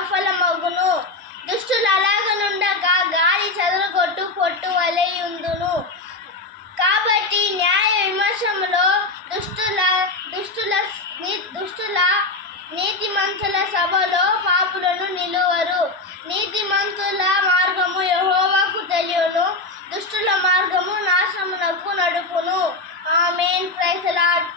సఫలమగును. దుష్టులు అలాగనుండగా గాలి చెదరగొట్టు పొట్టు వలెయుందును. కాబట్టి న్యాయ విమర్శములో దుష్టుల నీతిమంతుల సభలో పాపులను నిలువరు. నీతిమంతుల మార్గము యెహోవాకు తెలియను, దుష్టుల మార్గము నాశనమునకు నడుపును. ఆమేన్. Praise the lord.